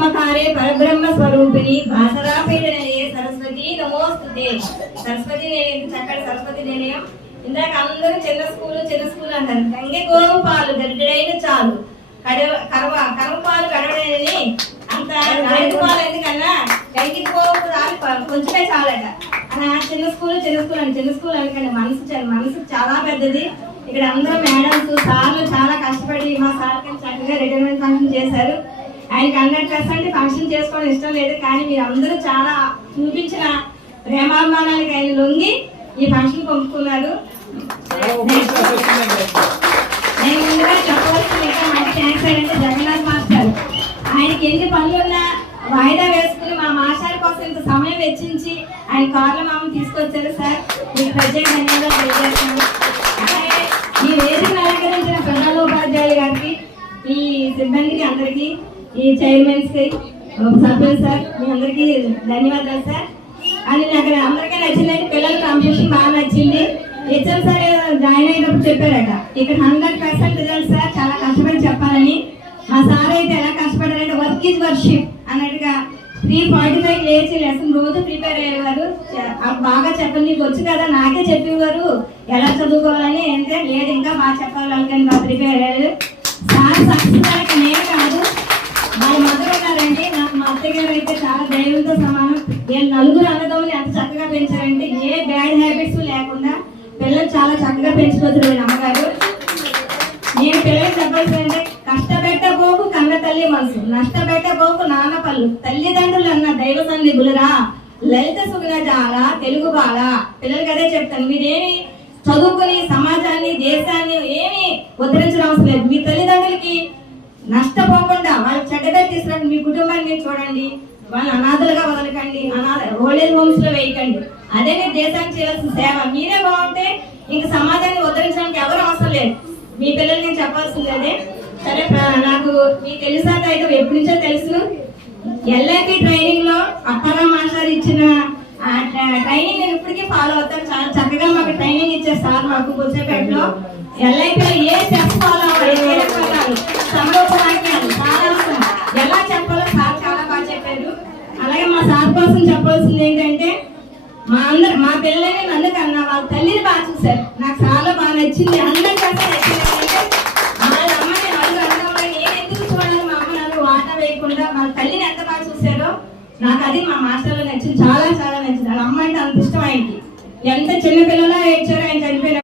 సమకారే పరబ్రహ్మ స్వరూపిణి భాషరాపీడనే సరస్వతి నమోస్తుతే. సరస్వతి నేను చక్కటి సరస్వతి నిలయం. ఇందాక అందరూ చిన్న స్కూల్ అంటారు. గంగె గోవు పాలు గడ్డైన చాలు, కరవ పాలు గడవడని అంత గంగె పాలు ఎందుకన్నా గంగి గోవు కొంచెమే చాలట. అలా చిన్న స్కూల్ అనుకండి. మనసు చాలా పెద్దది. ఇక్కడ అందరూ మేడమ్స్ సార్లు చాలా కష్టపడి మా సార్ చక్కగా రిటైర్మెంట్ ఫంక్షన్ చేశారు. ఆయనకి 100% ఫంక్షన్ చేసుకోవడం ఇష్టం లేదు, కానీ మీరు అందరూ చాలా చూపించిన ప్రేమాభిమానానికి ఆయన లొంగి ఈ ఫంక్షన్ పంపుకున్నారు. నేను ముందుగా చెప్పవలసిన ఇంకా మంచి థ్యాంక్స్ అంటే జగన్నాథ్ మాస్టర్. ఆయనకి ఎన్ని పనులున్నా వాయిదా వేసుకుని మా మాస్టర్ కోసం ఇంత సమయం వెచ్చించి ఆయన కార్ల మామని తీసుకొచ్చారు. సార్ మీకు ప్రత్యేక ధన్యవాదాలు తెలియజేస్తున్నాను. అలాగే ఈ వేదికను అలంకరించిన ప్రధానోపాధ్యాయులు గారికి, ఈ సిబ్బందికి అందరికీ, ఈ చైర్మన్స్కి, సభ్యులు సార్ మీ అందరికీ ధన్యవాదాలు సార్. అని నాకు అందరికీ నచ్చిందంటే పిల్లల కాంపిటీషన్ బాగా నచ్చింది. హెచ్ఎం సార్ జాయిన్ అయినప్పుడు చెప్పారట ఇక్కడ 100% రిజల్ట్ సార్ చాలా కష్టపడి చెప్పాలని. మా సార్ అయితే ఎలా కష్టపడారంటే వర్క్ ఈజ్ వర్షిప్ అన్నట్టుగా 3:45 లేచి లెసన్ రోజు ప్రిపేర్ అయ్యేవారు. బాగా చెప్పండి నీకు వచ్చు కదా నాకే చెప్పేవారు ఎలా చదువుకోవాలని. అంటే లేదు ఇంకా బాగా చెప్పాలి వాళ్ళకని బాగా ప్రిపేర్ అయ్యారు. సార్ సక్సెస్ అయ్యాక నేను కాదు వాళ్ళ మదర్ ఉన్నారంటే నాకు మా అత్తగారు అయితే చాలా దైవంతో సమానం. నేను నలుగురు అన్నదమ్ములు ఎంత చక్కగా పెంచారంటే ఏ బ్యాడ్ హ్యాబిట్స్ లేకుండా పిల్లలు చాలా చక్కగా పెంచుకోవచ్చు వీళ్ళ అమ్మగారు. నేను పిల్లలకు చెప్పాల్సిందంటే కష్టపెట్టబోకు కన్న తల్లి మనసు, నష్టపెట్టబోకు నాన్న పళ్ళు, తల్లిదండ్రులు అన్న దైవ సన్నిధులురా, లలిత సుగుణ జాల తెలుగు బాల. పిల్లలకి అదే చెప్తాను, మీరేమి చదువుకుని సమాజాన్ని దేశాన్ని ఏమి ఉద్ధరించడం అవసరం లేదు. మీ తల్లిదండ్రులకి నష్టపోకుండా వాళ్ళకి చెడ్డగా తీసుకురండి. మీ కుటుంబాన్ని మీరు చూడండి, వాళ్ళు అనాథలుగా వదలకండి, ఓల్డేజ్ హోమ్స్ లో వేయకండి. అదే మీరు దేశానికి చేయాల్సిన సేవ. మీరే బాగుంటే ఇంక సమాజాన్ని ఉద్ధరించడానికి ఎవరు అవసరం లేదు. మీ పిల్లలు నేను చెప్పాల్సింది అదే. సరే నాకు మీకు తెలుసా అయితే ఎప్పటి నుంచో తెలుసు. ఎల్ఐపి ట్రైనింగ్ లో అప్పారా మాస్టర్ ఇచ్చిన ట్రైనింగ్ నేను ఇప్పటికీ ఫాలో అవుతాను. చాలా చక్కగా మాకు ట్రైనింగ్ ఇచ్చారు సార్ మాకు కొద్దిసేపట్లో. ఎల్ఐపి ఏ స్టెప్స్ ఫాలో అవ్వాలి,